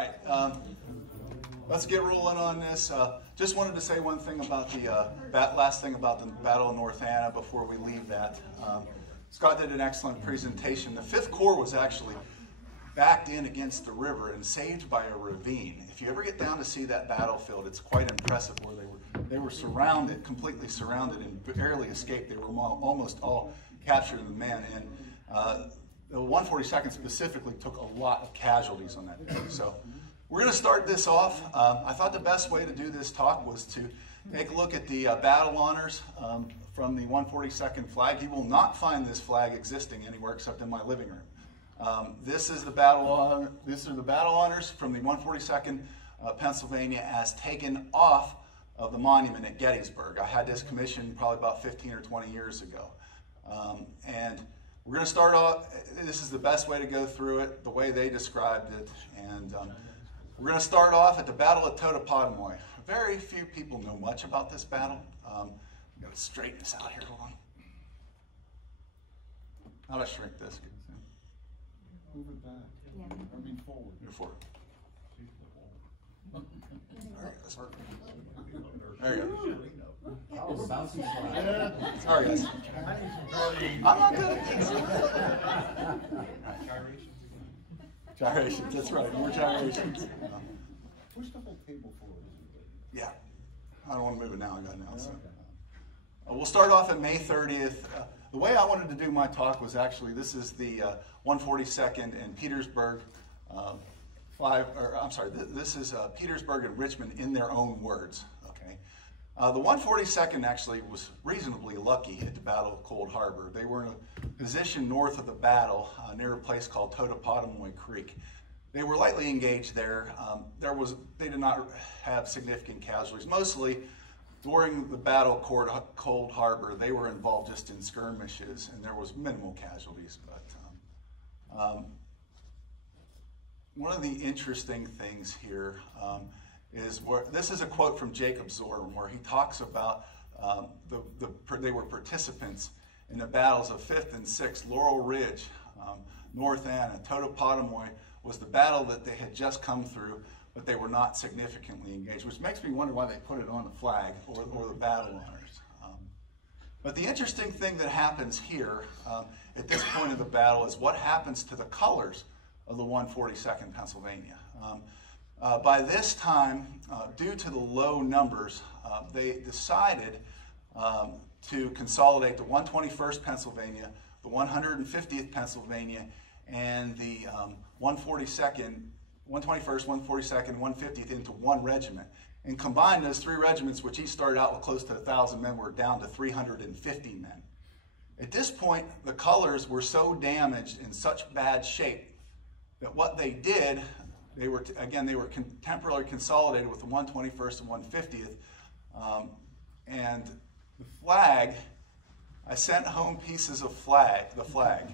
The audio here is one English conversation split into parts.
right, let's get rolling on this. Just wanted to say one thing about the last thing about the Battle of North Anna before we leave that. Scott did an excellent presentation. The 5th Corps was actually backed in against the river and saved by a ravine. If you ever get down to see that battlefield, it's quite impressive where they were surrounded, completely surrounded, and barely escaped. They were almost all captured in the men. And the 142nd specifically took a lot of casualties on that day. So we're going to start this off. I thought the best way to do this talk was to take a look at the battle honors from the 142nd flag. You will not find this flag existing anywhere except in my living room. This is the battle honor. These are the battle honors from the 142nd Pennsylvania as taken off of the monument at Gettysburg. I had this commissioned probably about 15 or 20 years ago. And we're going to start off, this is the best way to go through it, the way they described it. And we're going to start off at the Battle of Totopotomoy. Very few people know much about this battle. I'm going to straighten this out here. Hold on. How do I shrink this? Move it back. Yeah. I mean forward. Move forward. There you go. Sorry, guys. I'm not good at this. Gyrations, that's right. More gyrations. Push the whole table forward. Yeah. I don't want to move it now. I got it now. So. We'll start off at May 30th. The way I wanted to do my talk was actually, this is the 142nd and Petersburg this is Petersburg and Richmond in their own words. Okay, the 142nd actually was reasonably lucky at the Battle of Cold Harbor. They were in a position north of the battle near a place called Totopotomoy Creek. They were lightly engaged there. They did not have significant casualties. Mostly during the Battle of Cold Harbor, they were involved just in skirmishes, and there was minimal casualties. But one of the interesting things here is this is a quote from Jacob Zorn, where he talks about they were participants in the battles of 5th and 6th, Laurel Ridge, North Anna, Totopotomoy was the battle that they had just come through, but they were not significantly engaged, which makes me wonder why they put it on the flag or the battle honors. But the interesting thing that happens here at this point of the battle is what happens to the colors of the 142nd Pennsylvania. By this time, due to the low numbers, they decided to consolidate the 121st Pennsylvania, the 150th Pennsylvania, and the 121st, 142nd, 150th into one regiment. And combined, those 3 regiments, which each started out with close to 1,000 men, were down to 350 men. At this point, the colors were so damaged, in such bad shape, that what they did, they were temporarily consolidated with the 121st and 150th. And the flag, I sent home pieces of the flag,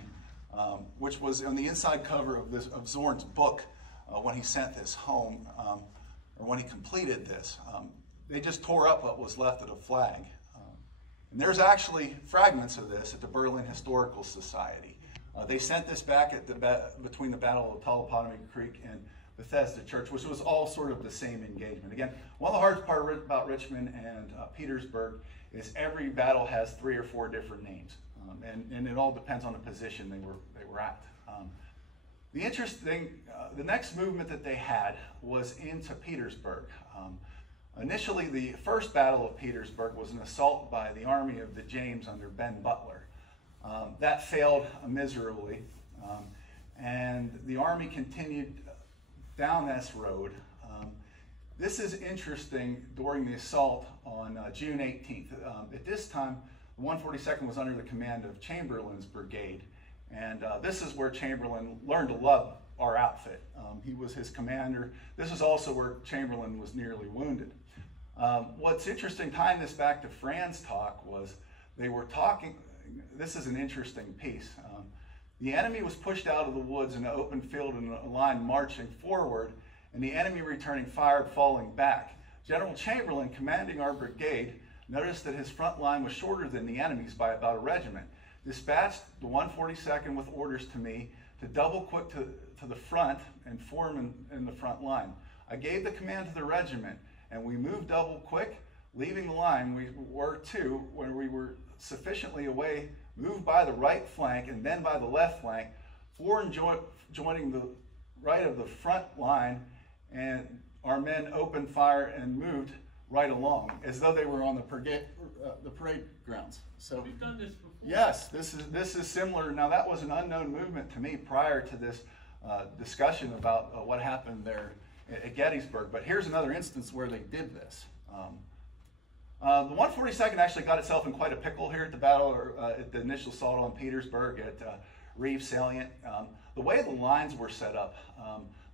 which was on the inside cover of Zorn's book when he sent this home, or when he completed this. They just tore up what was left of the flag. And there's actually fragments of this at the Berlin Historical Society. They sent this back at between the Battle of Totopotomoy Creek and Bethesda Church, which was all sort of the same engagement. Again, one of the hardest parts about Richmond and Petersburg is every battle has 3 or 4 different names, and it all depends on the position they were at. The interesting, the next movement that they had was into Petersburg. Initially, the first Battle of Petersburg was an assault by the Army of the James under Ben Butler. That failed miserably, and the Army continued down this road. This is interesting during the assault on June 18th. At this time, the 142nd was under the command of Chamberlain's brigade, and this is where Chamberlain learned to love our outfit. He was his commander. This is also where Chamberlain was nearly wounded. What's interesting, tying this back to Fran's talk, was they were talking. This is an interesting piece. The enemy was pushed out of the woods in an open field in a line marching forward, and the enemy returning fire, falling back. General Chamberlain, commanding our brigade, noticed that his front line was shorter than the enemy's by about a regiment. Dispatched the 142nd with orders to me to double quick to the front and form in the front line. I gave the command to the regiment, and we moved double quick, leaving the line. We were too, when we were sufficiently away, moved by the right flank and then by the left flank, joining the right of the front line, and our men opened fire and moved right along, as though they were on the parade grounds. So we've done this before. Yes, this is similar. Now that was an unknown movement to me prior to this discussion about what happened there at Gettysburg. But here's another instance where they did this. The 142nd actually got itself in quite a pickle here at the battle, at the initial assault on Petersburg at Reeves Salient. The way the lines were set up,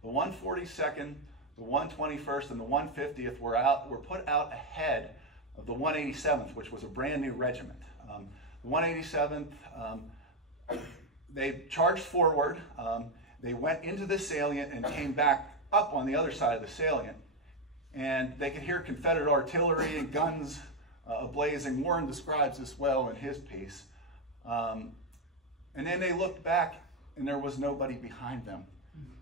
the 142nd, the 121st, and the 150th were put out ahead of the 187th, which was a brand new regiment. The 187th, they charged forward. They went into the salient and came back up on the other side of the salient. And they could hear Confederate artillery and guns ablazing. Warren describes this well in his piece. And then they looked back, and there was nobody behind them.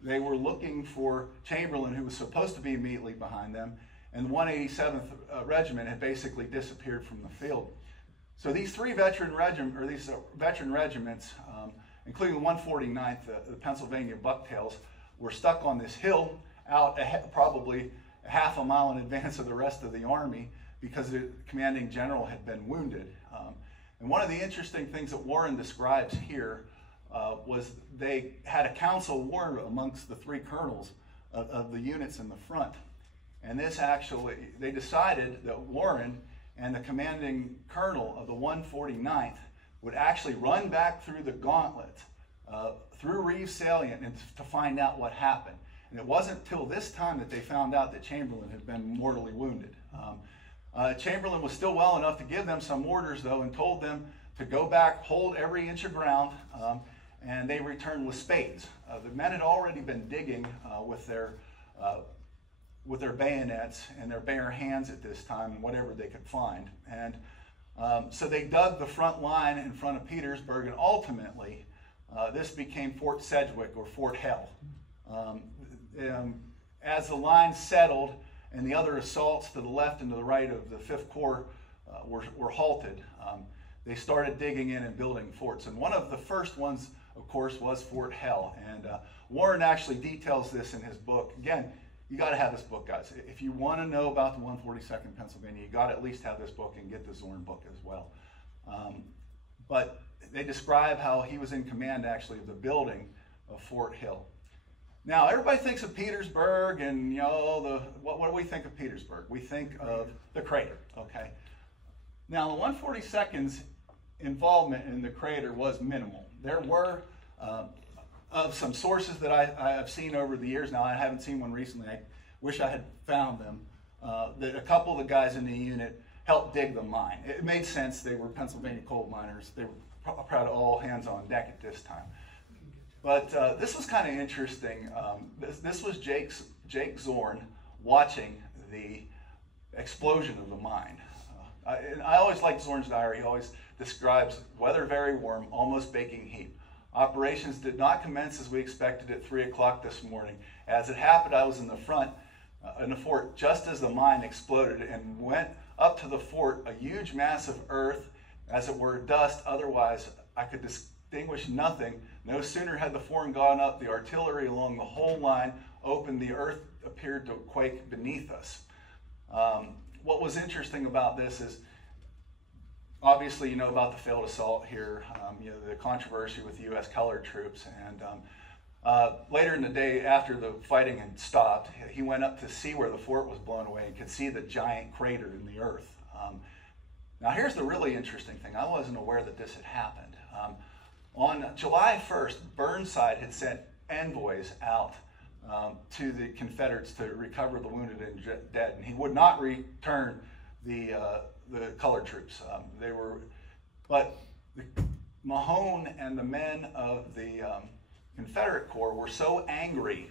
They were looking for Chamberlain, who was supposed to be immediately behind them, and the 187th Regiment had basically disappeared from the field. So these three veteran regiments, including the 149th, the Pennsylvania Bucktails, were stuck on this hill out ahead, probably half a mile in advance of the rest of the army, because the commanding general had been wounded. And one of the interesting things that Warren describes here was they had a council war amongst the three colonels of the units in the front. And this actually, they decided that Warren and the commanding colonel of the 149th would actually run back through the gauntlet, through Reeves Salient, and to find out what happened. And it wasn't till this time that they found out that Chamberlain had been mortally wounded. Chamberlain was still well enough to give them some orders, though, and told them to go back, hold every inch of ground, and they returned with spades. The men had already been digging with their bayonets and their bare hands at this time, and whatever they could find. And so they dug the front line in front of Petersburg, and ultimately this became Fort Sedgwick, or Fort Hell. As the line settled and the other assaults to the left and to the right of the 5th Corps were halted, they started digging in and building forts. And one of the first ones, of course, was Fort Hell. And Warren actually details this in his book. Again, you got to have this book, guys. If you want to know about the 142nd Pennsylvania, you got to at least have this book and get the Zorn book as well. But they describe how he was in command, actually, of the building of Fort Hill. Now, everybody thinks of Petersburg, and what do we think of Petersburg? We think of the crater, okay? Now, the 142nd's involvement in the crater was minimal. There were of some sources that I have seen over the years. Now, I haven't seen one recently. I wish I had found them. That a couple of the guys in the unit helped dig the mine. It made sense. They were Pennsylvania coal miners. They were proud of all hands on deck at this time. But this was kind of interesting. This was Jake Zorn watching the explosion of the mine. And I always liked Zorn's diary. He always describes weather very warm, almost baking heat. Operations did not commence as we expected at 3 o'clock this morning. As it happened, I was in the front, in the fort, just as the mine exploded and went up to the fort, a huge mass of earth, as it were dust. Otherwise, I could distinguish nothing. No sooner had the fort gone up, the artillery along the whole line opened, the earth appeared to quake beneath us. What was interesting about this is, obviously, you know about the failed assault here, the controversy with U.S. colored troops, and later in the day, after the fighting had stopped, he went up to see where the fort was blown away and could see the giant crater in the earth. Now, here's the really interesting thing. I wasn't aware that this had happened. On July 1st, Burnside had sent envoys out to the Confederates to recover the wounded and dead, and he would not return the colored troops. But Mahone and the men of the Confederate Corps were so angry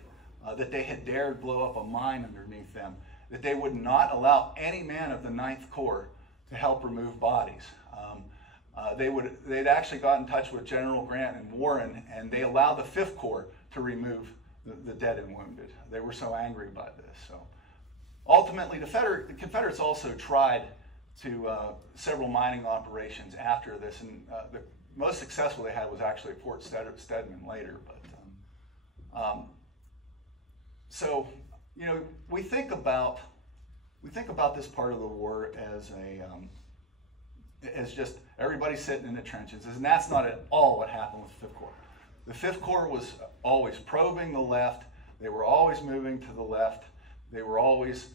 that they had dared blow up a mine underneath them that they would not allow any man of the 9th Corps to help remove bodies. They'd actually got in touch with General Grant and Warren, and they allowed the 5th Corps to remove the dead and wounded. They were so angry by this. So ultimately, the Confederates also tried to several mining operations after this, and the most successful they had was actually at Fort Stedman later. But so, you know, we think about this part of the war as just everybody sitting in the trenches, and that's not at all what happened with the 5th Corps. The 5th Corps was always probing the left. They were always moving to the left. They were always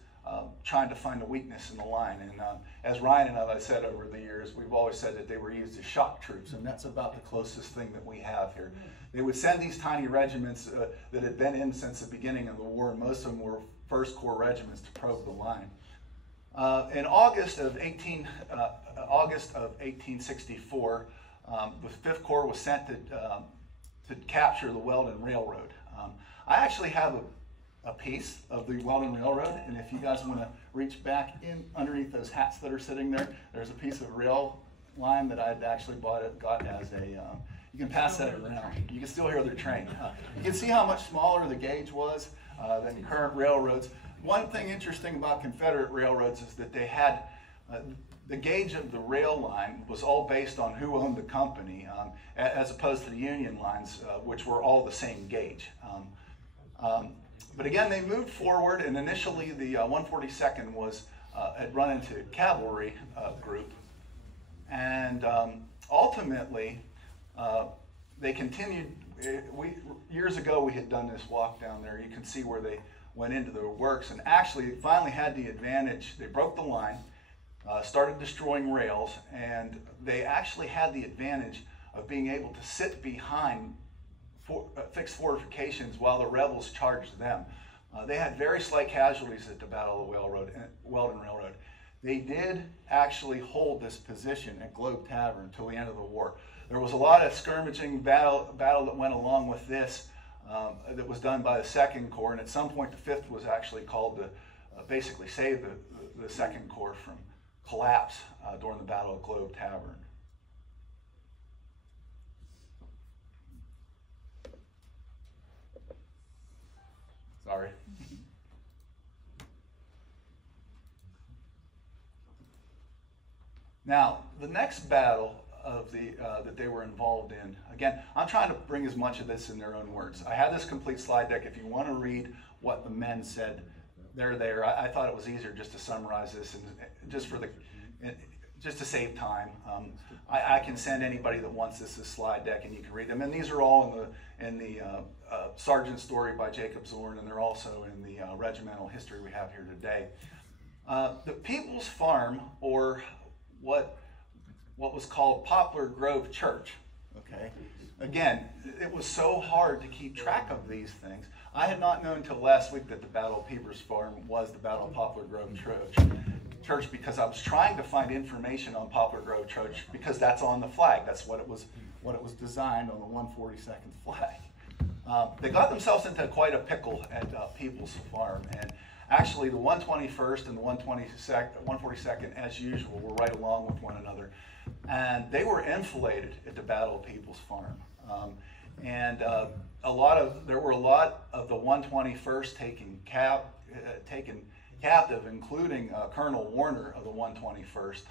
trying to find a weakness in the line. And as Ryan and I said over the years, we've always said that they were used as shock troops, and that's about the closest thing that we have here. They would send these tiny regiments that had been in since the beginning of the war, and most of them were 1st Corps regiments to probe the line. In August of 1864, the 5th Corps was sent to capture the Weldon Railroad. I actually have a piece of the Weldon Railroad, and if you guys want to reach back in underneath those hats that are sitting there, there's a piece of rail line that I'd actually got as a, you can pass that around. You can still hear their train. You can see how much smaller the gauge was than current railroads. One thing interesting about Confederate railroads is that they had, the gauge of the rail line was all based on who owned the company, as opposed to the Union lines, which were all the same gauge. But again, they moved forward, and initially the 142nd had run into cavalry group, and ultimately they continued. Years ago we had done this walk down there. You can see where they went into the works, and actually finally had the advantage. They broke the line, started destroying rails, and they actually had the advantage of being able to sit behind fixed fortifications while the rebels charged them. They had very slight casualties at the Battle of Weldon Railroad. They did actually hold this position at Globe Tavern until the end of the war. There was a lot of skirmishing battle that went along with this that was done by the 2nd Corps, and at some point the 5th was actually called to basically save the 2nd Corps from collapse during the Battle of Globe Tavern. Sorry. Now, the next battle of that they were involved in, again, I'm trying to bring as much of this in their own words. I have this complete slide deck. If you want to read what the men said, they're there. I thought it was easier just to summarize this, and just to save time. I can send anybody that wants this slide deck, and you can read them. And these are all in the Sergeant Story by Jacob Zorn, and they're also in the regimental history we have here today. The People's Farm, or what was called Poplar Grove Church, okay? Again, it was so hard to keep track of these things. I had not known until last week that the Battle of People's Farm was the Battle of Poplar Grove Church, because I was trying to find information on Poplar Grove Church, because that's on the flag. That's what it was designed on the 142nd flag. They got themselves into quite a pickle at People's Farm, and actually the 121st and the 142nd, as usual, were right along with one another, and they were enfiladed at the Battle of People's Farm. There were a lot of the 121st taken captive, including Colonel Warner of the 121st.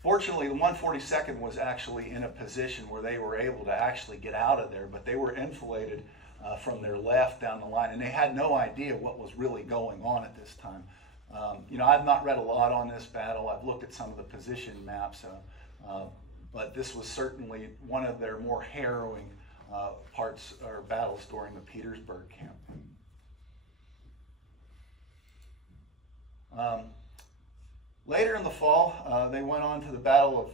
Fortunately, the 142nd was actually in a position where they were able to actually get out of there, but they were enfiladed from their left down the line, and they had no idea what was really going on at this time. You know, I've not read a lot on this battle. I've looked at some of the position maps, but this was certainly one of their more harrowing parts or battles during the Petersburg campaign. Later in the fall, they went on to the Battle of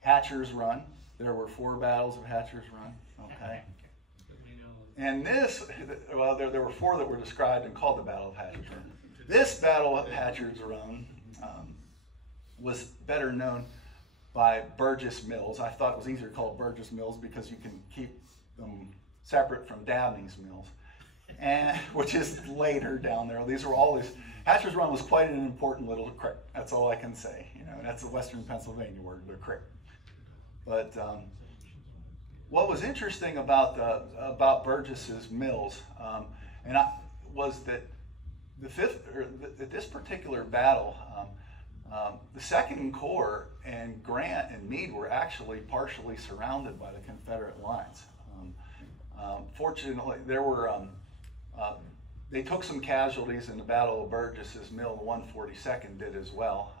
Hatcher's Run. There were 4 battles of Hatcher's Run. Okay. And this, well, there were 4 that were described and called the Battle of Hatcher's Run. This Battle of Hatcher's Run was better known by Burgess Mills. I thought it was easier called Burgess Mills because you can keep them separate from Dabney's Mills, and which is later down there. These were all these. Hatcher's Run was quite an important little creek. That's all I can say. You know, that's a Western Pennsylvania word, the creek. But what was interesting about Burgess's mills was that at this particular battle, the Second Corps and Grant and Meade were actually partially surrounded by the Confederate lines. Fortunately, they took some casualties in the Battle of Burgess's Mill. The 142nd did as well.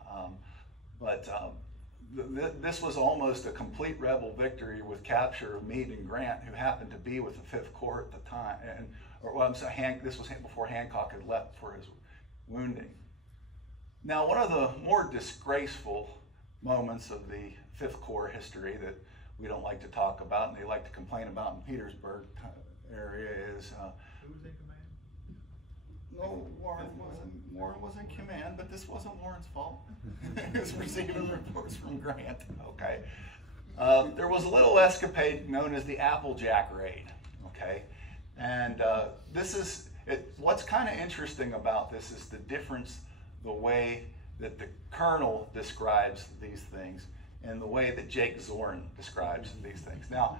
This was almost a complete rebel victory with capture of Meade and Grant, who happened to be with the 5th Corps at the time. This was before Hancock had left for his wounding. Now, one of the more disgraceful moments of the 5th Corps history that we don't like to talk about, and they like to complain about in Petersburg area, is Who was in command? no, Warren was in command, but this wasn't Warren's fault. He was receiving reports from Grant. Okay, there was a little escapade known as the Applejack Raid. Okay, and what's kind of interesting about this is the difference, the way that the colonel describes these things and the way that Jake Zorn describes these things. Now,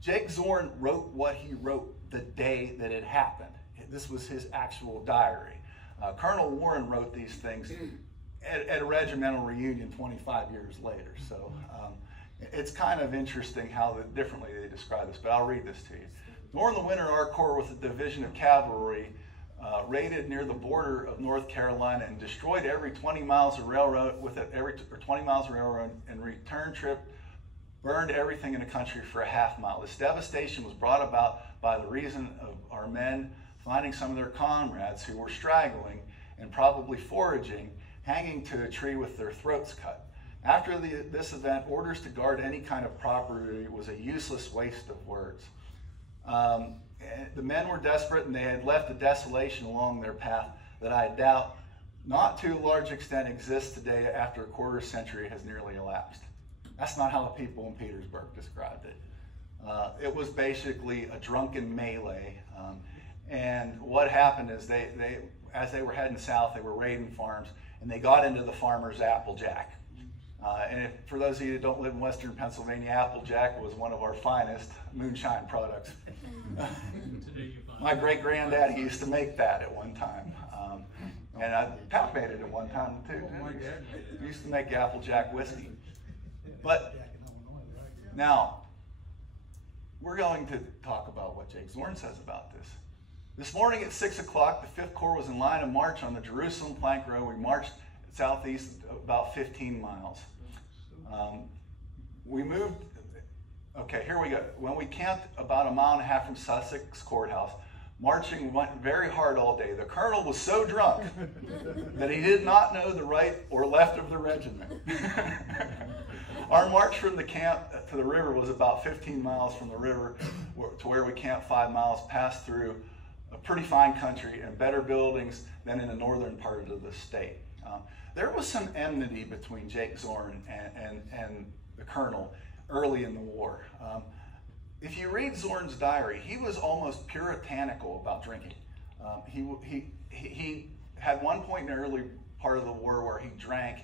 Jake Zorn wrote what he wrote the day that it happened. This was his actual diary. Colonel Warren wrote these things at a regimental reunion 25 years later. So it's kind of interesting how differently they describe this, but I'll read this to you. During the winter, our corps with a division of cavalry raided near the border of North Carolina and destroyed every 20 miles of railroad and return trip burned everything in the country for a half mile. This devastation was brought about by the reason of our men finding some of their comrades who were straggling and probably foraging, hanging to a tree with their throats cut. After this event, orders to guard any kind of property was a useless waste of words. The men were desperate, and they had left a desolation along their path that I doubt not to a large extent exists today after a quarter century has nearly elapsed. That's not how the people in Petersburg described it. It was basically a drunken melee. And what happened is as they were heading south, they were raiding farms, and they got into the farmer's Applejack. For those of you that don't live in Western Pennsylvania, Applejack was one of our finest moonshine products. My great-granddaddy used to make that at one time. And Pat made it at one time too. He used to make Applejack whiskey. But now, we're going to talk about what Jake Zorn says about this. This morning at 6 o'clock, the 5th Corps was in line of march on the Jerusalem Plank Road. We marched southeast about 15 miles. We moved, okay, here we go. When we camped about 1.5 miles from Sussex Courthouse, marching went very hard all day. The colonel was so drunk that he did not know the right or left of the regiment. Our march from the camp to the river was about 15 miles from the river to where we camped 5 miles, passed through a pretty fine country and better buildings than in the northern part of the state. There was some enmity between Jake Zorn and the colonel early in the war. If you read Zorn's diary, he was almost puritanical about drinking. He had one point in the early part of the war where he drank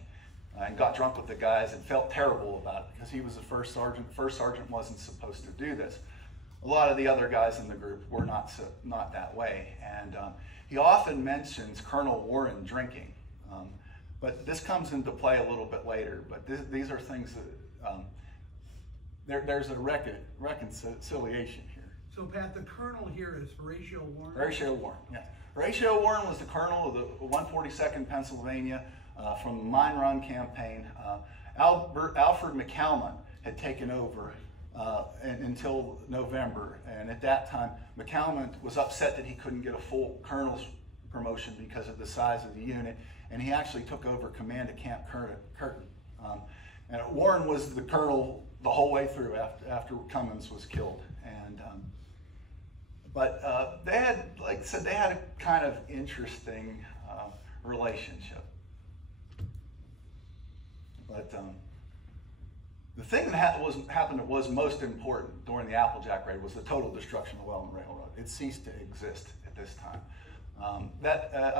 and got drunk with the guys and felt terrible about it because he was the first sergeant. The first sergeant wasn't supposed to do this. A lot of the other guys in the group were not that way. And he often mentions Colonel Warren drinking. But this comes into play a little bit later. But these are things that there's a reconciliation here. So Pat, the colonel here is Horatio Warren? Horatio Warren, yeah. Horatio Warren was the colonel of the 142nd Pennsylvania from the Mine Run Campaign. Alfred McCalmont had taken over until November. And at that time, McCalmont was upset that he couldn't get a full colonel's promotion because of the size of the unit. And he actually took over command at Camp Curtin. And Warren was the colonel the whole way through after Cummins was killed. And but they had, like I said, they had a kind of interesting relationship. But the thing that happened that was most important during the Applejack Raid was the total destruction of the Welland Railroad. It ceased to exist at this time. I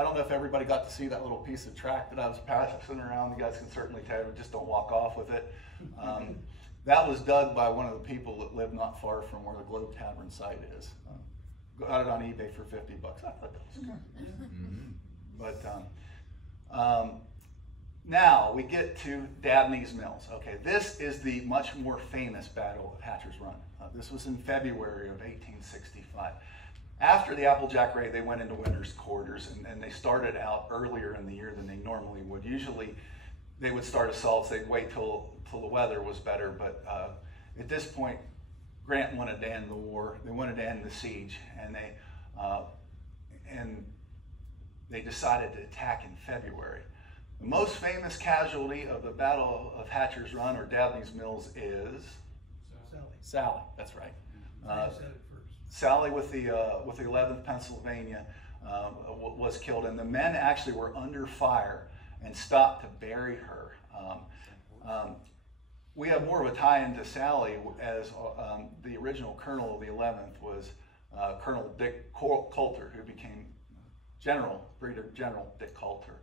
don't know if everybody got to see that little piece of track that I was passing around. You guys can certainly tell, just don't walk off with it. That was dug by one of the people that lived not far from where the Globe Tavern site is. Got it on eBay for $50. I thought that was cool. But now we get to Dabney's Mills. Okay, this is the much more famous Battle of Hatcher's Run. This was in February of 1865. After the Applejack Raid, they went into winter's quarters, and they started out earlier in the year than they normally would. Usually, they would start assaults. They'd wait till the weather was better, but at this point, Grant wanted to end the war. They wanted to end the siege, and they decided to attack in February. The most famous casualty of the Battle of Hatcher's Run or Dabney's Mills is Sally. That's right. Sally with the 11th Pennsylvania was killed, and the men actually were under fire and stopped to bury her. We have more of a tie into Sally, as the original colonel of the 11th was Colonel Dick Coulter, who became Brigadier General Dick Coulter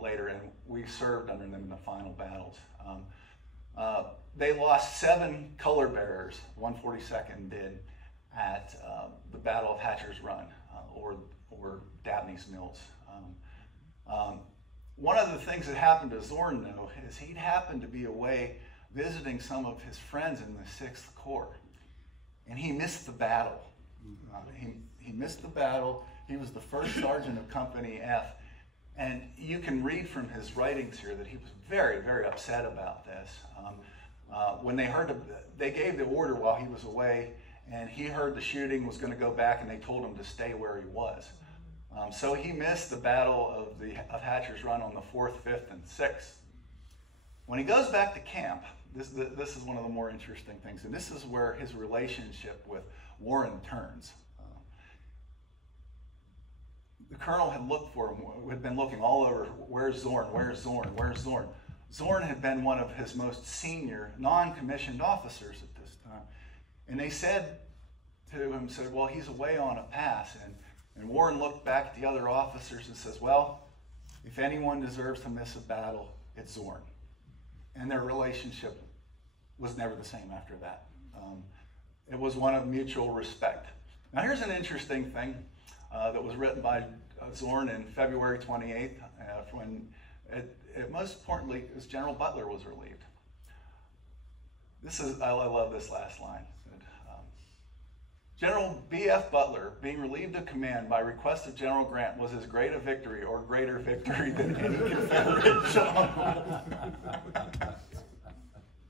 later, and we served under them in the final battles. They lost 7 color bearers, 142nd did, at the Battle of Hatcher's Run, or Dabney's Mills. One of the things that happened to Zorn, though, is he'd happened to be away visiting some of his friends in the 6th Corps, and he missed the battle. He missed the battle. He was the first sergeant of Company F, and you can read from his writings here that he was very, very upset about this. When they gave the order while he was away, and he heard the shooting was going to go back, and they told him to stay where he was. So he missed the Battle of Hatcher's Run on the 4th, 5th, and 6th. When he goes back to camp, this is one of the more interesting things, and this is where his relationship with Warren turns. The colonel had looked for him, had been looking all over, where's Zorn, where's Zorn, where's Zorn? Zorn had been one of his most senior non-commissioned officers at this time. And they said to him, well, he's away on a pass. And Warren looked back at the other officers and says, well, if anyone deserves to miss a battle, it's Zorn. And their relationship was never the same after that. It was one of mutual respect. Now here's an interesting thing that was written by Zorn in February 28th, when most importantly, as General Butler was relieved. I love this last line. General B.F. Butler, being relieved of command by request of General Grant, was as great a victory or greater victory than any Confederate general.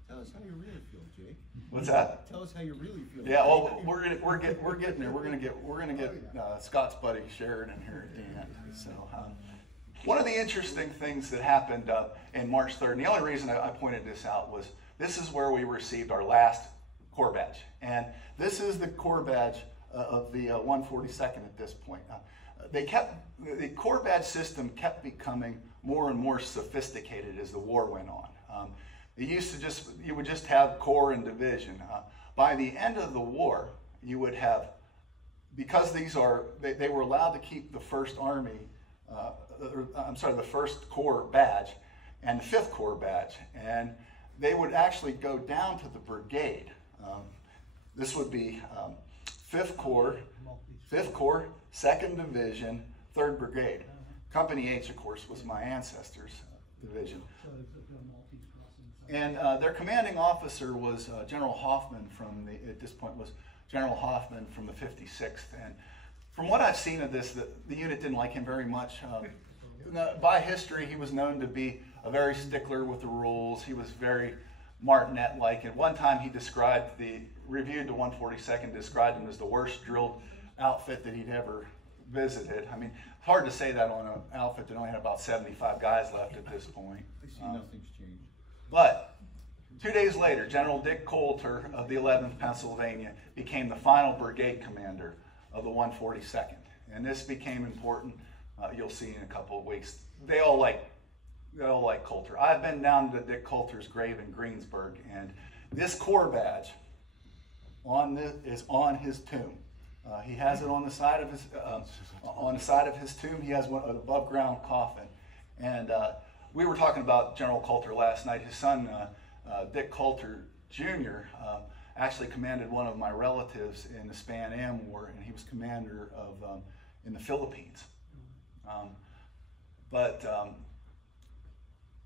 Tell us how you really feel, Jake. What's that? Tell us how you really feel. Yeah, well, we're getting there. We're gonna get Scott's buddy Sheridan here at the end. So, one of the interesting things that happened in March 3rd, and the only reason I pointed this out was this is where we received our last Corps badge, and this is the Corps badge of the 142nd at this point. The Corps badge system kept becoming more and more sophisticated as the war went on. It used to you would just have Corps and division. By the end of the war, you would have, because they were allowed to keep the First Army, the First Corps badge and the 5th Corps badge, and they would actually go down to the brigade. This would be 5th Corps, 2nd Division, 3rd Brigade. Company H, of course, was my ancestors' division. And their commanding officer was General Hoffman at this point was General Hoffman from the 56th. And from what I've seen of this, the unit didn't like him very much. By history, he was known to be a very stickler with the rules. He was very Martinet-like. At one time, he reviewed the 142nd, described him as the worst drilled outfit that he'd ever visited. I mean, it's hard to say that on an outfit that only had about 75 guys left at this point. I see nothing's changed. But 2 days later, General Dick Coulter of the 11th Pennsylvania became the final brigade commander of the 142nd. And this became important. You'll see in a couple of weeks. They all like Coulter. I've been down to Dick Coulter's grave in Greensburg, and this Corps badge is on his tomb. He has it on the side of his tomb. He has an above ground coffin. And we were talking about General Coulter last night. His son Dick Coulter Jr. Actually commanded one of my relatives in the Pan Am War, and he was commander of in the Philippines.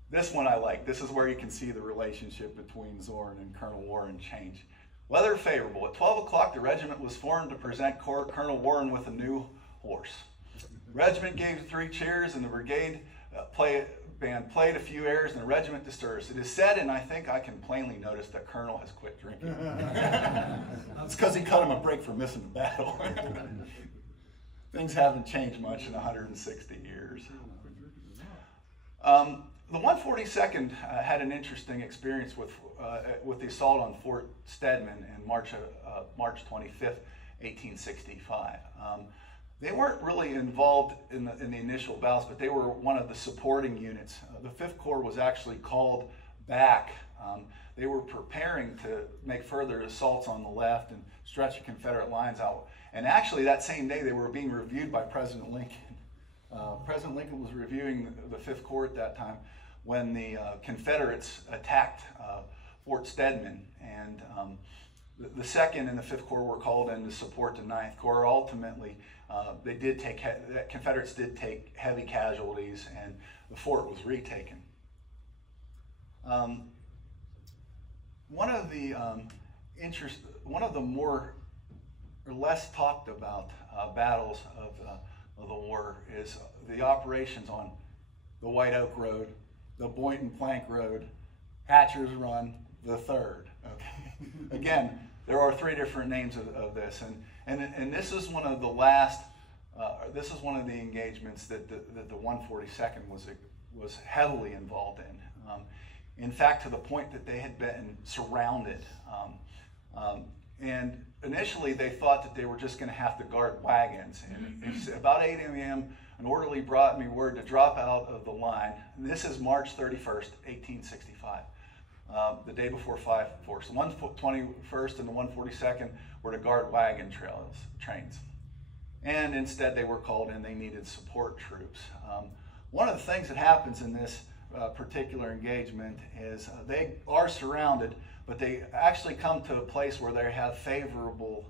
This one I like. This is where you can see the relationship between Zorn and Colonel Warren change. Weather favorable. At 12 o'clock, the regiment was formed to present Colonel Warren with a new horse. The regiment gave 3 cheers, and the brigade band played a few airs, and the regiment dispersed. It is said, and I think I can plainly notice, that Colonel has quit drinking. It's because he cut him a break for missing the battle. Things haven't changed much in 160 years. The 142nd had an interesting experience with the assault on Fort Stedman in March 25th, 1865. They weren't really involved in the initial battles, but they were one of the supporting units. The 5th Corps was actually called back. They were preparing to make further assaults on the left and stretch the Confederate lines out. And actually, that same day, they were being reviewed by President Lincoln. President Lincoln was reviewing the 5th Corps at that time when the Confederates attacked Fort Stedman, and the 2nd and the 5th Corps were called in to support the 9th Corps. Ultimately, the Confederates did take heavy casualties, and the fort was retaken. One of the more or less talked about battles of the war is the operations on the White Oak Road, the Boynton Plank Road, Hatcher's Run, the 3rd. Okay. Again, there are 3 different names of this, and this is one of the last. This is one of the engagements that the 142nd was heavily involved in. In fact, to the point that they had been surrounded. And initially, they thought that they were just going to have to guard wagons. And about 8 a.m., an orderly brought me word to drop out of the line. And this is March 31st, 1865, the day before 5-4. So the 121st and the 142nd were to guard wagon trains. And instead, they were called in. They needed support troops. One of the things that happens in this particular engagement is they are surrounded, but they actually come to a place where they have favorable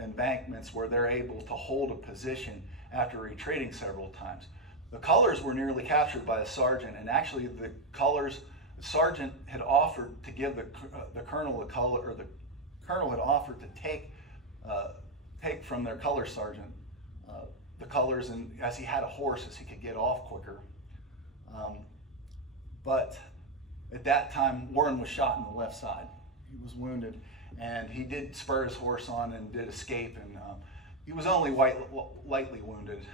embankments where they're able to hold a position after retreating several times. The colors were nearly captured by a sergeant, and actually the sergeant had offered to give the colonel the color, or the colonel had offered to take from their color sergeant the colors, and as he had a horse, as he could get off quicker. But at that time, Warren was shot in the left side. He was wounded, and he did spur his horse on and did escape, and he was only lightly wounded,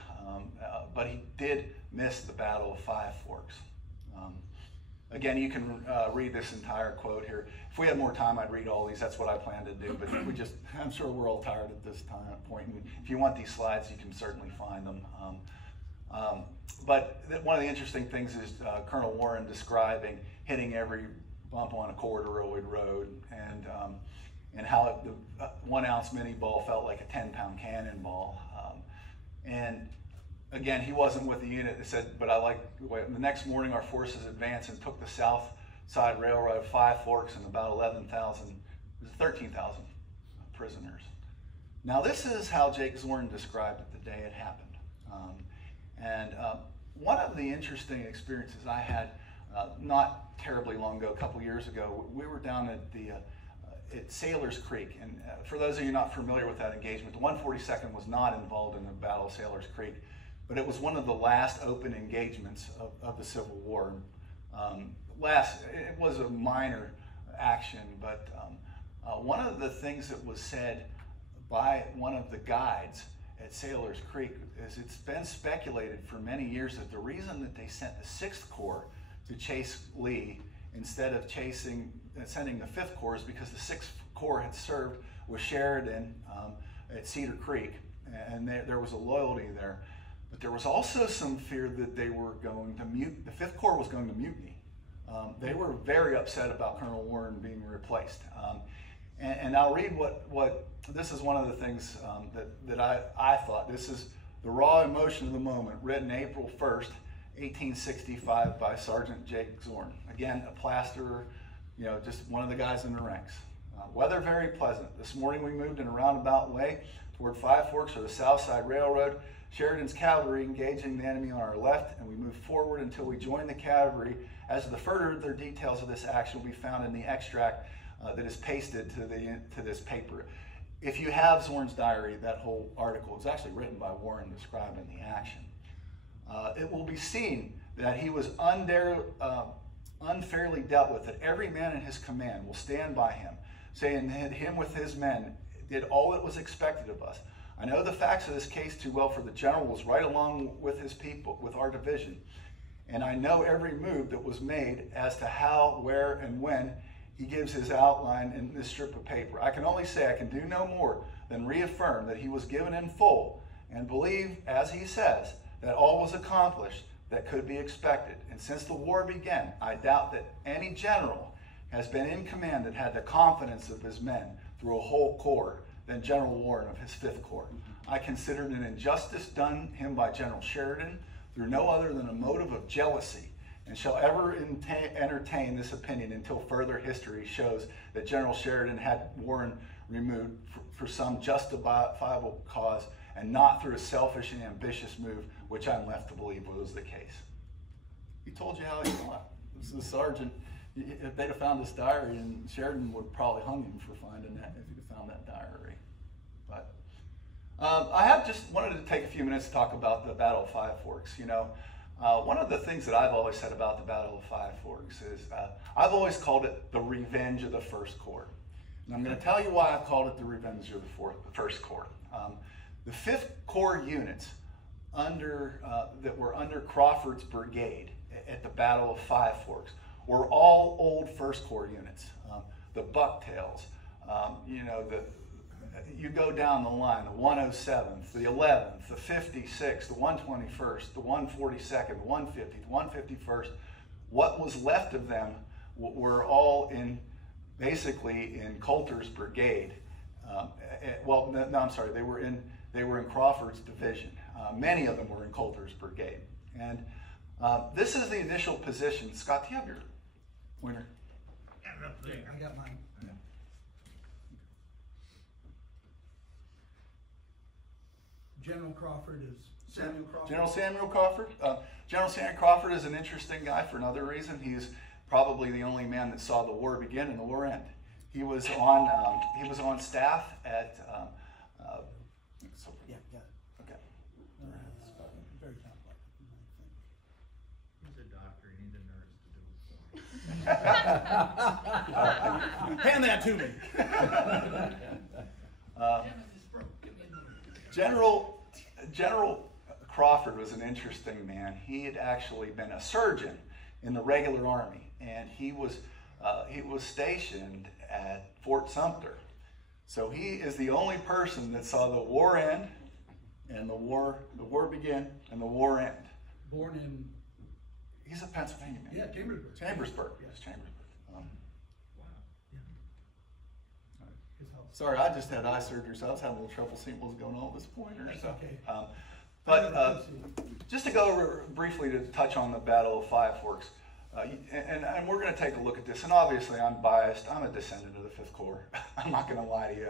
but he did miss the Battle of Five Forks. Again, you can read this entire quote here. If we had more time, I'd read all these. That's what I plan to do, but I'm sure we're all tired at this point. And if you want these slides, you can certainly find them. But one of the interesting things is Colonel Warren describing hitting every bump on a corduroy road, and how the 1 ounce mini ball felt like a 10-pound cannonball. And again, he wasn't with the unit. It said, but I like the next morning our forces advanced and took the South Side Railroad, Five Forks, and about 13,000 prisoners. Now this is how Jake Zorn described it the day it happened. One of the interesting experiences I had not terribly long ago, a couple years ago, we were down at Sailor's Creek, and for those of you not familiar with that engagement, the 142nd was not involved in the Battle of Sailor's Creek, but it was one of the last open engagements of the Civil War. It was a minor action, but one of the things that was said by one of the guides at Sailor's Creek is it's been speculated for many years that the reason that they sent the 6th Corps to chase Lee instead of sending the 5th Corps is because the 6th Corps had served with Sheridan at Cedar Creek, and there was a loyalty there. But there was also some fear that they were going to the 5th Corps was going to mutiny. They were very upset about Colonel Warren being replaced. And I'll read this is one of the things that I thought. This is the raw emotion of the moment, written April 1st, 1865 by Sergeant Jake Zorn. Again, a plasterer, you know, just one of the guys in the ranks. Weather very pleasant. This morning we moved in a roundabout way toward Five Forks or the South Side Railroad. Sheridan's cavalry engaging the enemy on our left, and we moved forward until we joined the cavalry. As to the further details of this action will be found in the extract that is pasted to this paper. If you have Zorn's diary, that whole article is actually written by Warren describing the action. It will be seen that he was unfairly dealt with, that every man in his command will stand by him, saying that him with his men did all that was expected of us. I know the facts of this case too well, for the general was right along with his people, with our division, and I know every move that was made as to how, where, and when he gives his outline in this strip of paper. I can only say I can do no more than reaffirm that he was given in full, and believe, as he says, that all was accomplished that could be expected. And since the war began, I doubt that any general has been in command that had the confidence of his men through a whole corps than General Warren of his 5th Corps. I considered an injustice done him by General Sheridan through no other than a motive of jealousy, and shall ever entertain this opinion until further history shows that General Sheridan had Warren removed for some justifiable cause, and not through a selfish and ambitious move, which I'm left to believe was the case. He told you how he thought. This is the sergeant. If they'd have found this diary, and Sheridan would have probably hung him for finding that if he'd have found that diary. But I have just wanted to take a few minutes to talk about the Battle of Five Forks. You know, one of the things that I've always said about the Battle of Five Forks is I've always called it the revenge of the First Corps. And I'm going to tell you why I've called it the revenge of the First Corps. The 5th Corps units that were under Crawford's brigade at the Battle of Five Forks were all old First Corps units. The Bucktails, you know, you go down the line, the 107th, the 11th, the 56th, the 121st, the 142nd, the 150th, the 151st. What was left of them were all basically in Coulter's brigade. Well, no, I'm sorry, they were in Crawford's division. Many of them were in Coulter's brigade. And this is the initial position. Scott, do you have your pointer? I got mine. Yeah. General Crawford is Samuel Crawford. General Samuel Crawford. General Samuel Crawford is an interesting guy for another reason. He's probably the only man that saw the war begin and the war end. He was on staff at. Yeah, yeah. Okay. Very top left. He's a doctor. He needs a nurse to do it. Hand that to me. General Crawford was an interesting man. He had actually been a surgeon in the regular army, and he was stationed at Fort Sumter. So he is the only person that saw the war end and the war begin and the war end. Born in. He's a Pennsylvania man. Yeah, Chambersburg. Chambersburg. Yeah. Yes, Chambersburg. Wow. Yeah. His house. Sorry, I just had eye surgery, so I was having a little trouble seeing what was going on with this pointer. That's So, okay. but just to go over briefly to touch on the Battle of Five Forks, and we're going to take a look at this. And obviously, I'm biased. I'm a descendant of the 5th Corps. I'm not going to lie to you.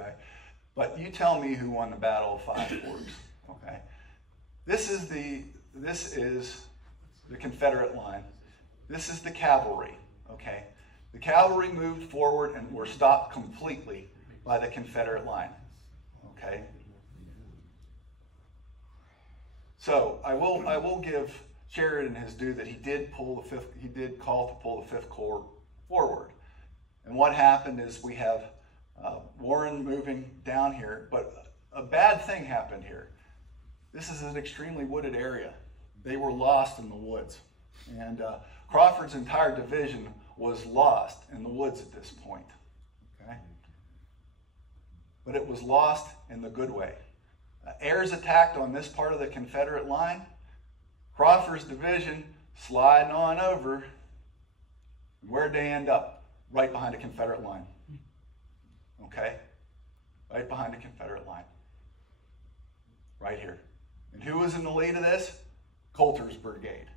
But you tell me who won the Battle of Five Forks. Okay. This is the Confederate line. This is the cavalry. Okay. The cavalry moved forward and were stopped completely by the Confederate line. Okay. So I will give Sheridan his due that he did call to pull the 5th Corps forward. And what happened is we have Warren moving down here, but a bad thing happened here. This is an extremely wooded area. They were lost in the woods. And Crawford's entire division was lost in the woods at this point. Okay? But it was lost in the good way. Ayres attacked on this part of the Confederate line. Crawford's division sliding on over. Where'd they end up? Right behind the Confederate line. Okay? Right behind the Confederate line. Right here. And who was in the lead of this? Coulter's brigade.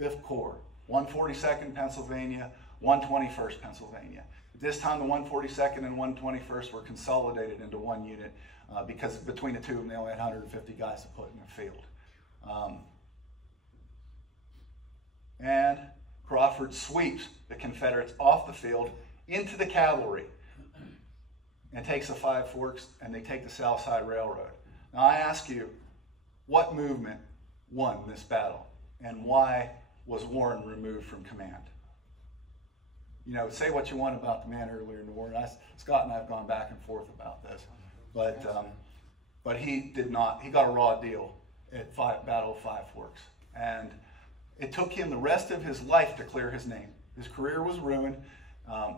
5th Corps. 142nd Pennsylvania, 121st Pennsylvania. At this time, the 142nd and 121st were consolidated into one unit because between the two of them, they only had 150 guys to put in the field. And Crawford sweeps the Confederates off the field into the cavalry and takes the Five Forks, and they take the South Side Railroad. Now I ask you, what movement won this battle, and why was Warren removed from command? You know, say what you want about the man earlier in the war. Scott and I have gone back and forth about this, but he did not. He got a raw deal at Battle of Five Forks, and it took him the rest of his life to clear his name. His career was ruined.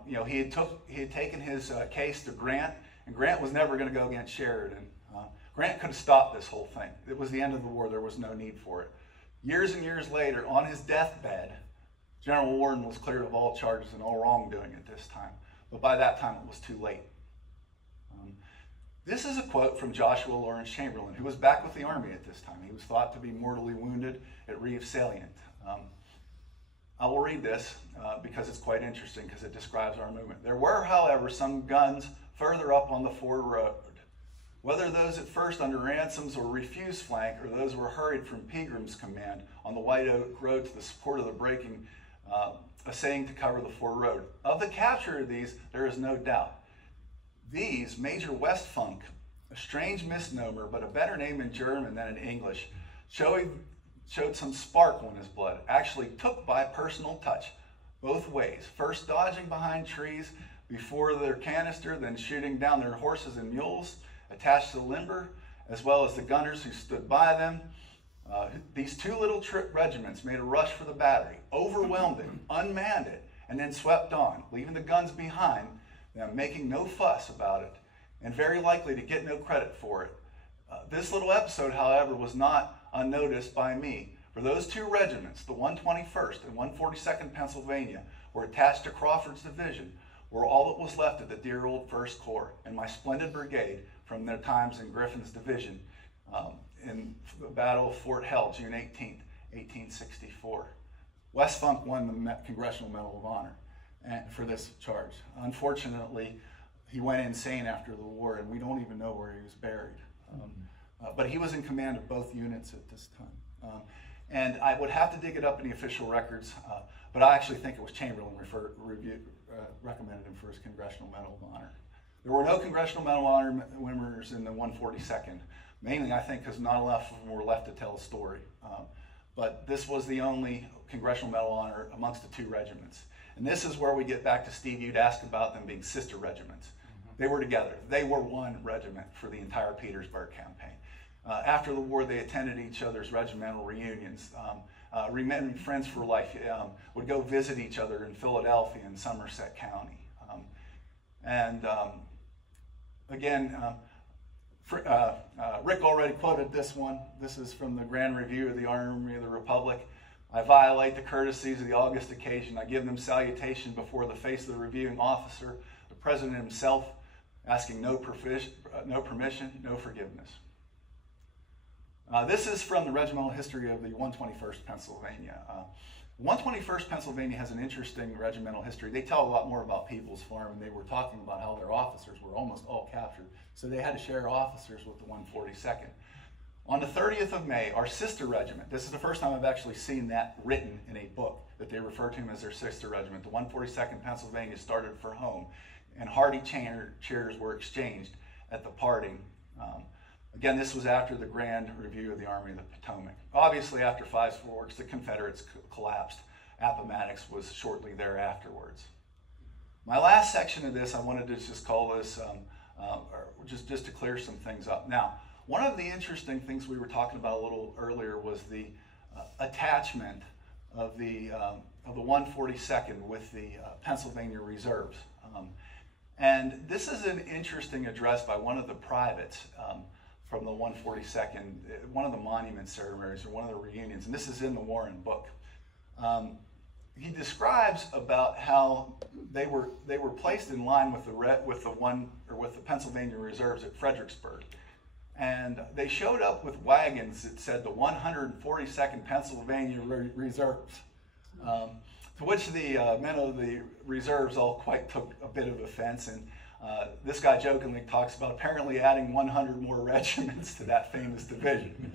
You know, he had taken his case to Grant, and Grant was never going to go against Sheridan. Grant could have stopped this whole thing. It was the end of the war. There was no need for it. Years and years later, on his deathbed, General Warren was cleared of all charges and all wrongdoing at this time. But by that time, it was too late. This is a quote from Joshua Lawrence Chamberlain, who was back with the Army at this time. He was thought to be mortally wounded at Reeves Salient. I will read this because it's quite interesting because it describes our movement. There were, however, some guns further up on the Ford Road. Whether those at first under Ransom's or Refuse flank, or those were hurried from Pegram's command on the White Oak Road to the support of the breaking, essaying to cover the Ford Road. Of the capture of these, there is no doubt. These, Major Westfunk, a strange misnomer, but a better name in German than in English, showed some sparkle in his blood, actually took by personal touch, both ways, first dodging behind trees before their canister, then shooting down their horses and mules, attached to the limber, as well as the gunners who stood by them. These two little regiments made a rush for the battery, overwhelmed it, unmanned it, and then swept on, leaving the guns behind them, making no fuss about it, and very likely to get no credit for it. This little episode, however, was not unnoticed by me, for those two regiments, the 121st and 142nd Pennsylvania, were attached to Crawford's division, were all that was left of the dear old 1st Corps and my splendid brigade from their times in Griffin's division in the Battle of Fort Hell, June 18th, 1864. Westfunk won the Congressional Medal of Honor for this charge. Unfortunately, he went insane after the war, and we don't even know where he was buried. But he was in command of both units at this time. And I would have to dig it up in the official records, but I actually think it was Chamberlain recommended him for his Congressional Medal of Honor. There were no Congressional Medal of Honor winners in the 142nd, mainly I think because not enough of them were left to tell a story. But this was the only Congressional Medal of Honor amongst the two regiments. And this is where we get back to Steve. You'd ask about them being sister regiments. They were together. They were one regiment for the entire Petersburg campaign. After the war, they attended each other's regimental reunions, remained friends for life, would go visit each other in Philadelphia and Somerset County. Again, Rick already quoted this one. This is from the Grand Review of the Army of the Republic. I violate the courtesies of the august occasion. I give them salutation before the face of the reviewing officer, the president himself, asking no permission, no forgiveness. This is from the regimental history of the 121st Pennsylvania. 121st Pennsylvania has an interesting regimental history. They tell a lot more about People's Farm, and they were talking about how their officers were almost all captured, so they had to share officers with the 142nd. On the 30th of May, our sister regiment, this is the first time I've actually seen that written in a book, that they refer to him as their sister regiment. The 142nd Pennsylvania started for home, and hearty cheers were exchanged at the parting. Again, this was after the Grand Review of the Army of the Potomac. Obviously, after Five Forks, the Confederates collapsed. Appomattox was shortly there afterwards. My last section of this, I wanted to just call this, just to clear some things up. Now, one of the interesting things we were talking about a little earlier was the attachment of the 142nd with the Pennsylvania Reserves. And this is an interesting address by one of the privates from the 142nd, one of the monument ceremonies or one of the reunions, and this is in the Warren book. He describes about how they were placed in line with the Pennsylvania Reserves at Fredericksburg, and they showed up with wagons that said the 142nd Pennsylvania Reserves. To To which the men of the reserves all quite took a bit of offense, and this guy jokingly talks about apparently adding 100 more regiments to that famous division.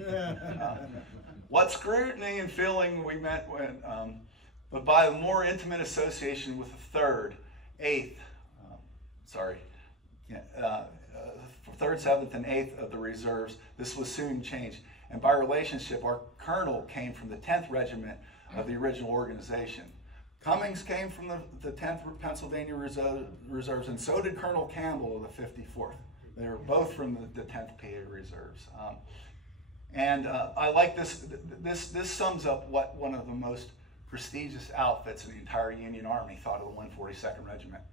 What scrutiny and feeling we met when, but by a more intimate association with the 3rd, 7th, and 8th of the reserves, this was soon changed. And by relationship, our colonel came from the 10th Regiment of the original organization. Cummings came from the 10th Pennsylvania Reserves, and so did Colonel Campbell of the 54th. They were both from the 10th PA Reserves. I like this. This sums up what one of the most prestigious outfits in the entire Union Army thought of the 142nd Regiment.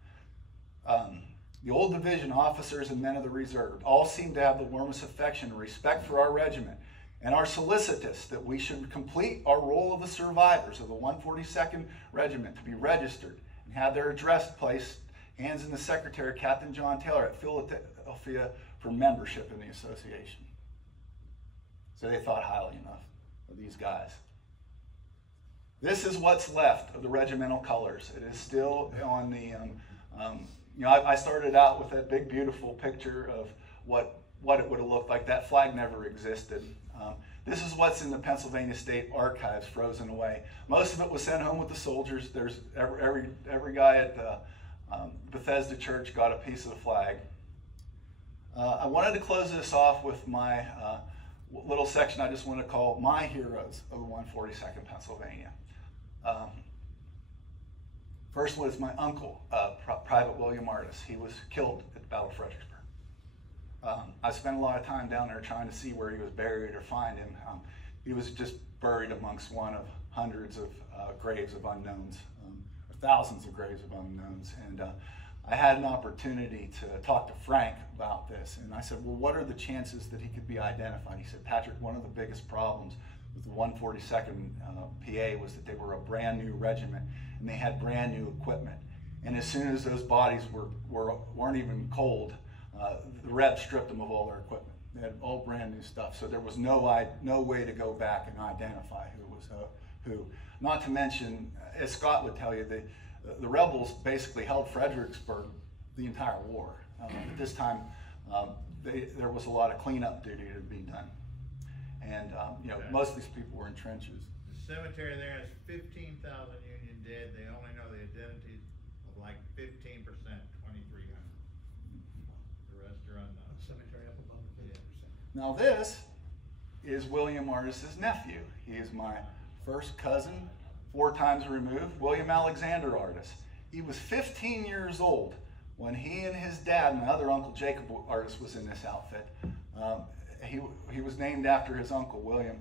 The old division officers and men of the reserve all seemed to have the warmest affection and respect for our regiment, and are solicitous that we should complete our role of the survivors of the 142nd Regiment to be registered and have their address placed hands in the secretary, Captain John Taylor, at Philadelphia for membership in the association. So they thought highly enough of these guys. This is what's left of the regimental colors. It is still on the, I started out with that big, beautiful picture of what it would have looked like. That flag never existed. This is what's in the Pennsylvania State Archives, frozen away. Most of it was sent home with the soldiers. There's every guy at the Bethesda Church got a piece of the flag. I wanted to close this off with my little section I just want to call My Heroes of the 142nd Pennsylvania. First was my uncle, Private William Artis. He was killed at the Battle of Fredericksburg. I spent a lot of time down there trying to see where he was buried or find him. He was just buried amongst one of hundreds of graves of unknowns, or thousands of graves of unknowns. And I had an opportunity to talk to Frank about this. And I said, well, what are the chances that he could be identified? He said, Patrick, one of the biggest problems with the 142nd PA was that they were a brand new regiment and they had brand new equipment. And as soon as those bodies weren't even cold, the Rebs stripped them of all their equipment. They had all brand new stuff, so there was no way to go back and identify who was who. Not to mention, as Scott would tell you, the rebels basically held Fredericksburg the entire war. At this time, there was a lot of cleanup duty to be done, and most of these people were in trenches. The cemetery there has 15,000 Union dead. They only know the identities of like 15%, 2,300. Cemetery up above 50%. Now this is William Artis's nephew. He is my first cousin, 4 times removed, William Alexander Artis. He was 15 years old when he and his dad, my other uncle Jacob Artis, was in this outfit. He was named after his uncle William.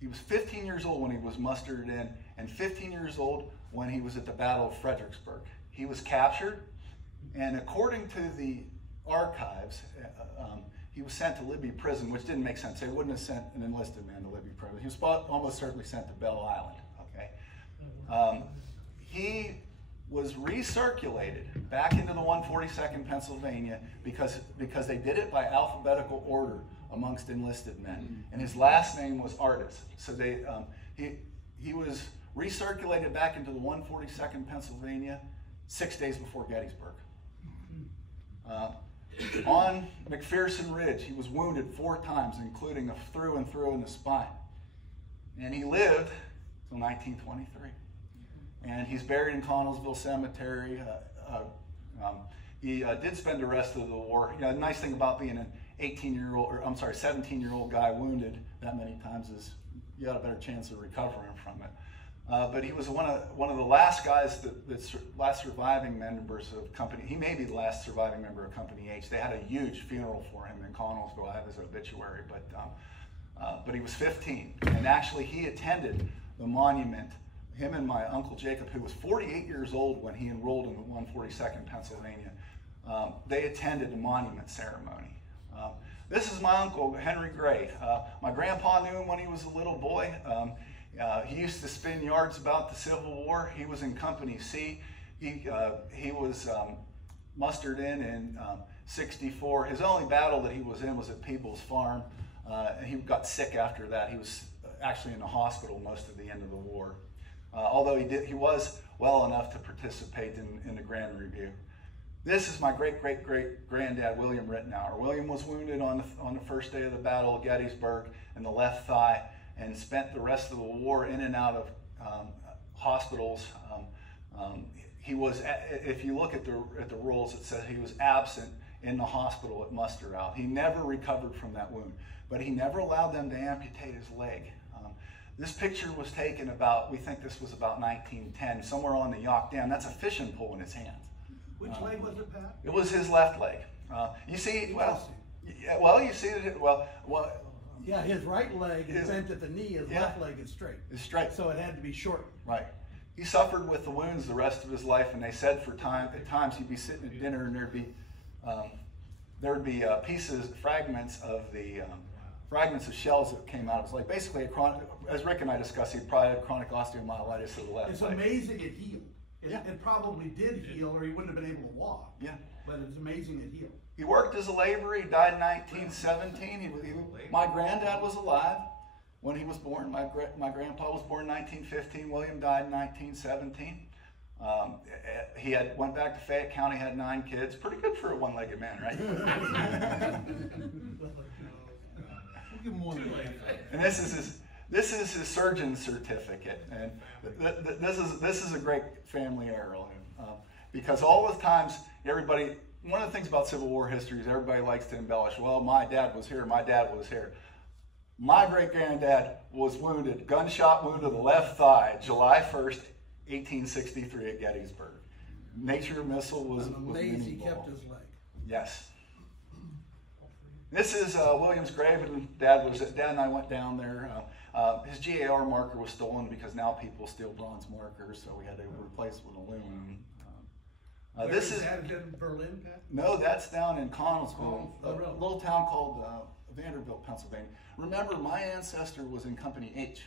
He was 15 years old when he was mustered in, and 15 years old when he was at the Battle of Fredericksburg. He was captured, and according to the archives, he was sent to Libby Prison, which didn't make sense. They wouldn't have sent an enlisted man to Libby Prison. He was almost certainly sent to Belle Island. Okay, he was recirculated back into the 142nd Pennsylvania because they did it by alphabetical order amongst enlisted men, and his last name was Artis. So he was recirculated back into the 142nd Pennsylvania 6 days before Gettysburg. On McPherson Ridge, he was wounded 4 times, including a through and through in the spine. And he lived until 1923. And he's buried in Connellsville Cemetery. He did spend the rest of the war. The nice thing about being an 17-year-old guy wounded that many times is you got a better chance of recovering from it. But he was one of the last guys, last surviving members of Company. He may be the last surviving member of Company H. They had a huge funeral for him in Connellsville. I have his obituary, but he was 15, and actually he attended the monument. Him and my uncle Jacob, who was 48 years old when he enrolled in the 142nd Pennsylvania, they attended the monument ceremony. This is my uncle Henry Gray. My grandpa knew him when he was a little boy. He used to spin yards about the Civil War. He was in Company C. He was mustered in '64. His only battle that he was in was at Peebles Farm. And he got sick after that. He was actually in the hospital most of the end of the war. although he was well enough to participate in the Grand Review. This is my great-great-great-granddad, William Rittenauer. William was wounded on the first day of the Battle of Gettysburg in the left thigh and spent the rest of the war in and out of hospitals. He was, if you look at the rules, it says he was absent in the hospital at muster out. He never recovered from that wound, but he never allowed them to amputate his leg. This picture was taken about, we think this was about 1910, somewhere on the Yacht Dam. That's a fishing pole in his hand. Which leg was it, Pat? It was his left leg. You see, well, you see it, well. Yeah, his right leg is bent at the knee, his left leg is straight. It's straight. So it had to be short. Right. He suffered with the wounds the rest of his life, and they said at times he'd be sitting at dinner and there'd be pieces, fragments of shells that came out. It was like basically as Rick and I discussed, he probably had chronic osteomyelitis of the left leg. It's amazing it healed. Yeah. It probably did heal, or he wouldn't have been able to walk. Yeah. But it's amazing it healed. He worked as a laborer. He died in 1917. My granddad was alive when he was born. My grandpa was born in 1915. William died in 1917. He went back to Fayette County, had 9 kids. Pretty good for a one-legged man, right? And this is his surgeon's certificate, and this is a great family heirloom, because all the times one of the things about Civil War history is everybody likes to embellish. Well, my dad was here, my dad was here. My great-granddad was wounded, gunshot wound to the left thigh, July 1st, 1863 at Gettysburg. Nature missile was amazing he kept his leg. Yes. This is William's grave, and Dad and I went down there. His GAR marker was stolen because now people steal bronze markers, so we had to replace it with aluminum. This is that in Berlin, Pat? No, that's down in Connellsville, Oh, really? a little town called Vanderbilt, Pennsylvania. Remember, my ancestor was in Company H.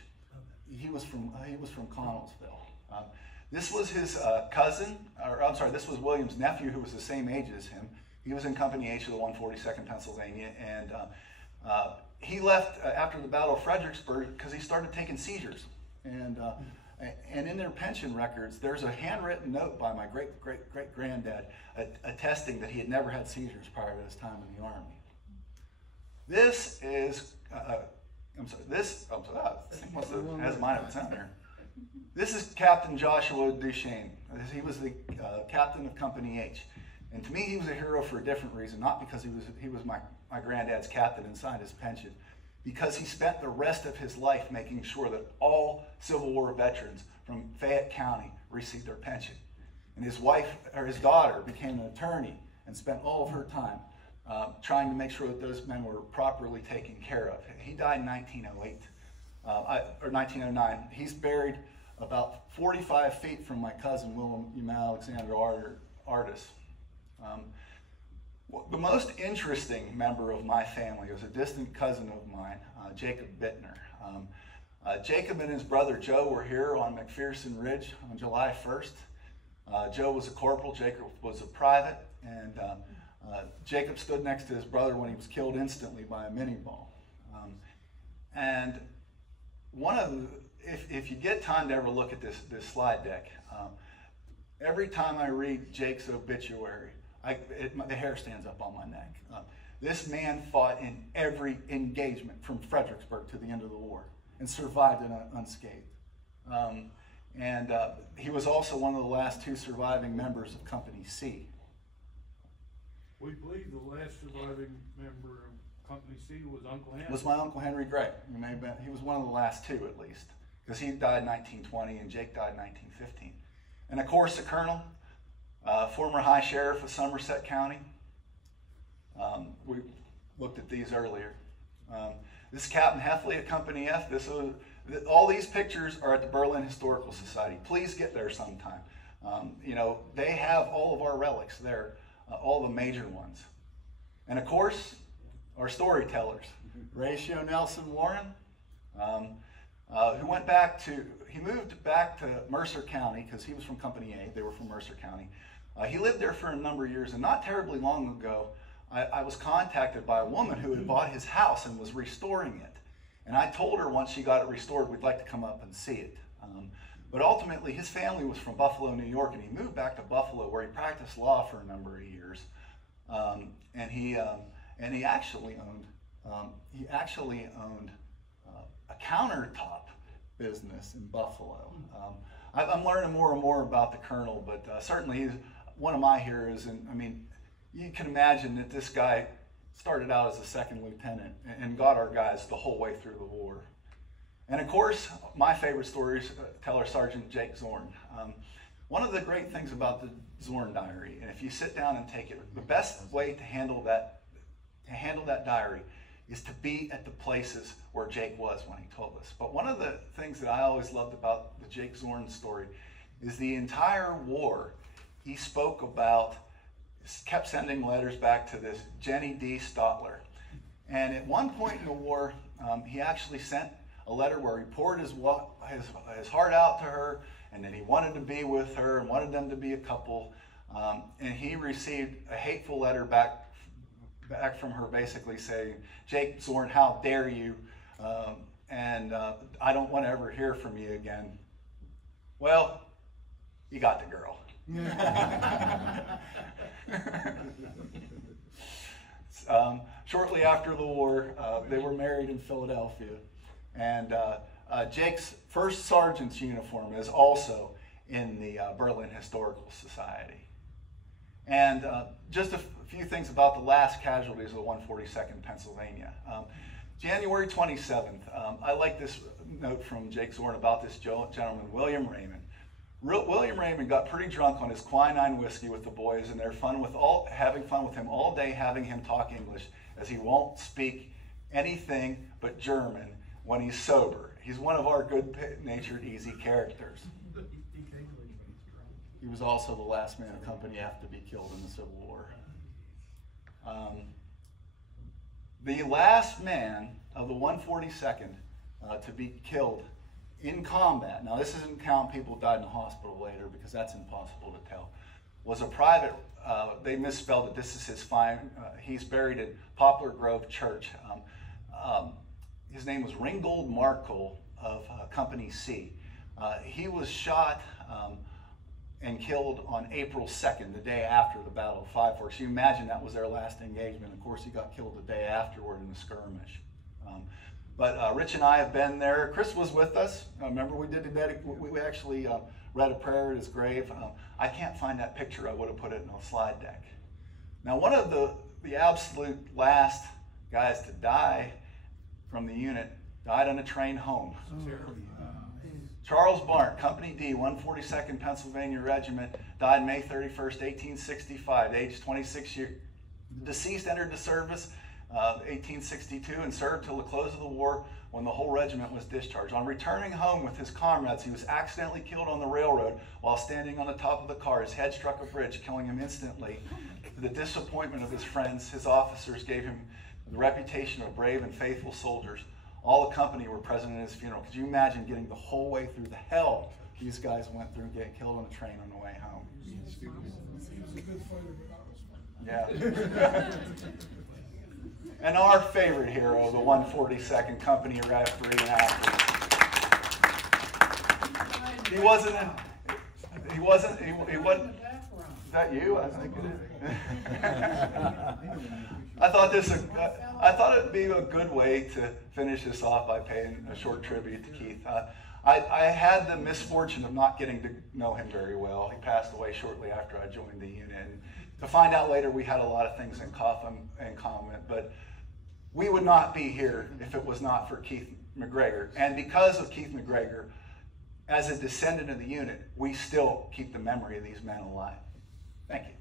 He was from Connellsville. This was his cousin, or I'm sorry, this was William's nephew, who was the same age as him. He was in Company H of the 142nd Pennsylvania, and he left after the Battle of Fredericksburg because he started taking seizures. And in their pension records, there's a handwritten note by my great-great-great-granddad attesting that he had never had seizures prior to his time in the Army. This is, this has mine of its own here. This is Captain Joshua Duchesne. He was the captain of Company H. And to me, he was a hero for a different reason, not because he was my granddad's captain and signed his pension, because he spent the rest of his life making sure that all Civil War veterans from Fayette County received their pension. And his wife, or his daughter, became an attorney and spent all of her time trying to make sure that those men were properly taken care of. He died in 1908, or 1909. He's buried about 45 feet from my cousin, William Alexander Artis. The most interesting member of my family was a distant cousin of mine, Jacob Bittner. Jacob and his brother Joe were here on McPherson Ridge on July 1st. Joe was a corporal, Jacob was a private, and Jacob stood next to his brother when he was killed instantly by a minie ball. And if you get time to ever look at this slide deck, every time I read Jake's obituary, the hair stands up on my neck. This man fought in every engagement from Fredericksburg to the end of the war and survived it unscathed. He was also one of the last 2 surviving members of Company C. We believe the last surviving member of Company C was Uncle Henry. Was my Uncle Henry Gray. He was one of the last 2 at least, because he died in 1920 and Jake died in 1915. And of course the Colonel, former High Sheriff of Somerset County. We looked at these earlier. This is Captain Heffley at Company F. All these pictures are at the Berlin Historical Society. Please get there sometime. They have all of our relics there, all the major ones. And of course, our storytellers. Ratio Nelson Warren, who moved back to Mercer County because he was from Company A. They were from Mercer County. He lived there for a number of years, and not terribly long ago, I was contacted by a woman who had bought his house and was restoring it. And I told her once she got it restored, we'd like to come up and see it. But ultimately, his family was from Buffalo, New York, and he moved back to Buffalo, where he practiced law for a number of years. And he actually owned a countertop business in Buffalo. I'm learning more and more about the Colonel, but certainly he's one of my heroes. And I mean, you can imagine that this guy started out as a second lieutenant and got our guys the whole way through the war. And of course, my favorite stories teller Sergeant Jake Zorn. One of the great things about the Zorn diary, and if you sit down and take it, the best way to handle that diary is to be at the places where Jake was when he told us. But one of the things that I always loved about the Jake Zorn story is the entire war he spoke about, kept sending letters back to this Jenny D. Stotler. And at one point in the war, he actually sent a letter where he poured his heart out to her, and that he wanted to be with her and wanted them to be a couple. And he received a hateful letter back from her, basically saying, "Jake Zorn, how dare you? I don't want to ever hear from you again." Well, you got the girl. Shortly after the war, they were married in Philadelphia. And Jake's first sergeant's uniform is also in the Berlin Historical Society. And just a few things about the last casualties of the 142nd Pennsylvania. January 27th, I like this note from Jake Zorn about this gentleman, William Raymond. William Raymond got pretty drunk on his quinine whiskey with the boys, and they're having fun with him all day, having him talk English, as he won't speak anything but German when he's sober. He's one of our good-natured, easy characters. He was also the last man of company after to be killed in the Civil War. The last man of the 142nd to be killed in combat, now this doesn't count people who died in the hospital later because that's impossible to tell, was a private, they misspelled it, this is his he's buried at Poplar Grove Church. His name was Ringgold Markle of Company C. He was shot and killed on April 2nd, the day after the Battle of Five Forks. You imagine that was their last engagement. Of course, he got killed the day afterward in the skirmish. But Rich and I have been there. Chris was with us. Remember, we did we actually read a prayer at his grave. I can't find that picture. I would have put it in a slide deck. Now, one of the absolute last guys to die from the unit died on a train home. Charles Barnt, Company D, 142nd Pennsylvania Regiment, died May 31st, 1865, aged 26 years. Deceased entered the service 1862 and served till the close of the war when the whole regiment was discharged. On returning home with his comrades, he was accidentally killed on the railroad while standing on the top of the car. His head struck a bridge, killing him instantly. To the disappointment of his friends, his officers gave him the reputation of brave and faithful soldiers. All the company were present at his funeral. Could you imagine getting the whole way through the hell these guys went through, getting killed on a train on the way home? He was a good fighter, but not was fun. Yeah. And our favorite hero, the 142nd Company referee and athlete. He wasn't. Is that you? I think it is. I thought it'd be a good way to finish this off by paying a short tribute to Keith. I had the misfortune of not getting to know him very well. He passed away shortly after I joined the unit. And to find out later, we had a lot of things in common, but we would not be here if it was not for Keith McGregor. And because of Keith McGregor, as a descendant of the unit, we still keep the memory of these men alive. Thank you.